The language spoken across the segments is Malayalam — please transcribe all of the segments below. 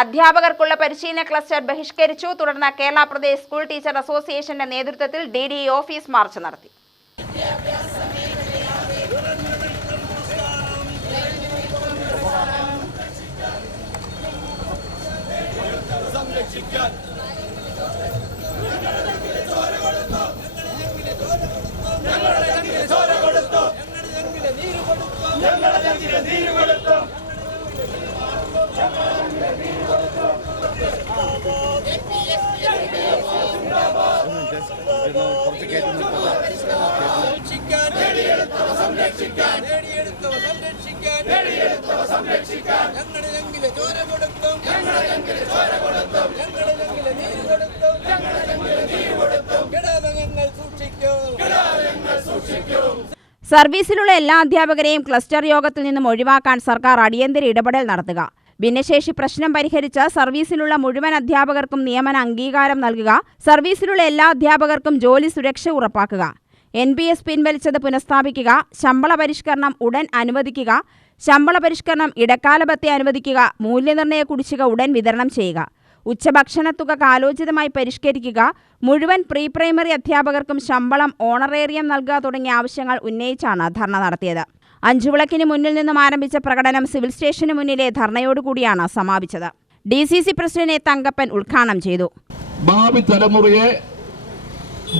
അധ്യാപകർക്കുള്ള പരിശീലന ക്ലസ്റ്റർ ബഹിഷ്കരിച്ചു. തുടർന്ന് കേരള പ്രദേശ് സ്കൂൾ ടീച്ചർ അസോസിയേഷന്റെ നേതൃത്വത്തിൽ ഡി ഡി ഓഫീസ് മാർച്ച് നടത്തി. സംരക്ഷിക്കാൻ നേടിയെടുത്തവ ഞങ്ങളുടെ നീര് ഞെങ്കിലെ നീര് സർവീസിലുള്ള എല്ലാ അധ്യാപകരെയും ക്ലസ്റ്റർ യോഗത്തിൽ നിന്നും ഒഴിവാക്കാൻ സർക്കാർ അടിയന്തര ഇടപെടൽ നടത്തുക. ഭിന്നശേഷി പ്രശ്നം പരിഹരിച്ച് സർവീസിലുള്ള മുഴുവൻ അധ്യാപകർക്കും നിയമന അംഗീകാരം നൽകുക സർവീസിലുള്ള എല്ലാ അധ്യാപകർക്കും ജോലി സുരക്ഷ ഉറപ്പാക്കുക. എൻ പി എസ് പിൻവലിച്ചത് പുനഃസ്ഥാപിക്കുക ശമ്പള പരിഷ്കരണം ഉടൻ അനുവദിക്കുക ശമ്പള പരിഷ്കരണം ഇടക്കാല ഭത്യ അനുവദിക്കുക മൂല്യനിർണയ കുടിശ്ശിക ഉടൻ വിതരണം ചെയ്യുക. ഉച്ചഭക്ഷണത്തുക കാലോചിതമായി പരിഷ്കരിക്കുക മുഴുവൻ പ്രീ പ്രൈമറി അധ്യാപകർക്കും ശമ്പളം ഓണറേറിയം നൽകുക തുടങ്ങിയ ആവശ്യങ്ങൾ ഉന്നയിച്ചാണ് ധർണ നടത്തിയത്. അഞ്ചുവിളക്കിന് മുന്നിൽ നിന്നും ആരംഭിച്ച പ്രകടനം സിവിൽ സ്റ്റേഷന് മുന്നിലെ ധർണയോടുകൂടിയാണ് സമാപിച്ചത്. D C C president Thankappan ഉദ്ഘാടനം ചെയ്തു. ഭാവി തലമുറയെ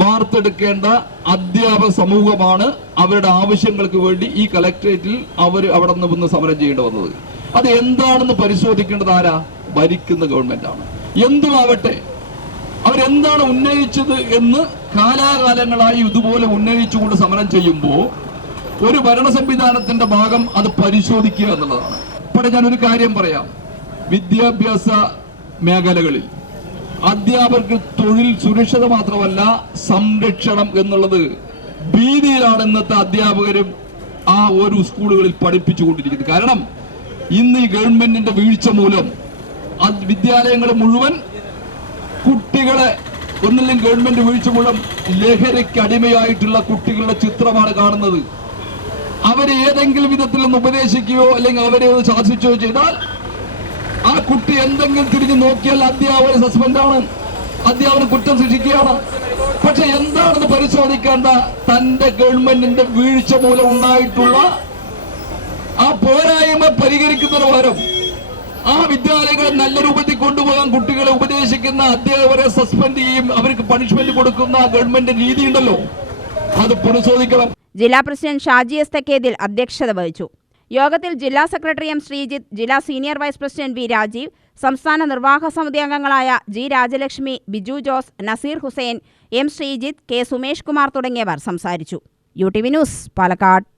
വാർത്തെടുക്കേണ്ട അധ്യാപക സമൂഹമാണ് അവരുടെ ആവശ്യങ്ങൾക്ക് വേണ്ടി ഈ കലക്ട്രേറ്റിൽ അവർ അവിടെ നിന്ന് വന്ന് സമരം ചെയ്യേണ്ടി വന്നത്. അത് എന്താണെന്ന് പരിശോധിക്കേണ്ടത് ആരാ? ഭരിക്കുന്ന ഗവൺമെന്റാണ്. എന്തുമാവട്ടെ അവരെന്താണ് ഉന്നയിച്ചത് എന്ന് കാലാകാലങ്ങളായി ഇതുപോലെ ഉന്നയിച്ചുകൊണ്ട് സമരം ചെയ്യുമ്പോൾ ഒരു ഭരണ സംവിധാനത്തിന്റെ ഭാഗം അത് പരിശോധിക്കുക എന്നുള്ളതാണ്. ഞാൻ ഒരു കാര്യം പറയാം. വിദ്യാഭ്യാസ മേഖലകളിൽ അധ്യാപകർക്ക് തൊഴിൽ സുരക്ഷിത മാത്രമല്ല സംരക്ഷണം എന്നുള്ളത് ഭീതിയിലാണ് ഇന്നത്തെ അധ്യാപകരും ആ ഒരു സ്കൂളുകളിൽ പഠിപ്പിച്ചുകൊണ്ടിരിക്കുന്നത്. കാരണം ഇന്ന് ഈ ഗവൺമെന്റിന്റെ വീഴ്ച മൂലം വിദ്യാലയങ്ങൾ മുഴുവൻ കുട്ടികളെ ഒന്നില്ലെങ്കിൽ ഗവൺമെന്റ് വീഴ്ച മൂലം ലഹരിക്ക് അടിമയായിട്ടുള്ള കുട്ടികളുടെ ചിത്രമാണ് കാണുന്നത്. അവരെ ഏതെങ്കിലും വിധത്തിൽ ഒന്ന് ഉപദേശിക്കുകയോ അല്ലെങ്കിൽ അവരെ ഒന്ന് ശാസിക്കുകയോ ചെയ്താൽ ആ കുട്ടി എന്തെങ്കിലും തിരിഞ്ഞു നോക്കിയാൽ അധ്യാപകൻ സസ്പെൻഡ് ആണ് അധ്യാപകൻ കുറ്റം ശിക്ഷിക്കുകയാണ് പക്ഷെ എന്താണെന്ന് പരിശോധിക്കേണ്ട തന്റെ ഗവൺമെന്റിന്റെ വീഴ്ച മൂലം ഉണ്ടായിട്ടുള്ള ആ പോരായ്മ പരിഹരിക്കുന്നതിന് പകരം ആ വിദ്യാലയങ്ങളെ നല്ല രൂപത്തിൽ കൊണ്ടുപോകാൻ കുട്ടികളെ ഉപദേശിക്കുന്ന അധ്യാപകരെ സസ്പെൻഡ് ചെയ്യും. അവർക്ക് പണിഷ്മെന്റ് കൊടുക്കുന്ന ഗവൺമെന്റ് രീതി ഉണ്ടല്ലോ. അത് പുനഃശോധിക്കണം ജില്ലാ പ്രസിഡന്റ് ഷാജി എസ് തക്കേതിൽ അധ്യക്ഷത വഹിച്ചു. യോഗത്തിൽ ജില്ലാ സെക്രട്ടറി എം ശ്രീജിത്ത് ജില്ലാ senior vice president V Rajeev സംസ്ഥാന നിർവാഹക സമിതി അംഗങ്ങളായ G Rajalakshmi Biju Jose Naseer Hussain M Sreejith K Sumesh Kumar തുടങ്ങിയവർ സംസാരിച്ചു. U T V news Palakkad.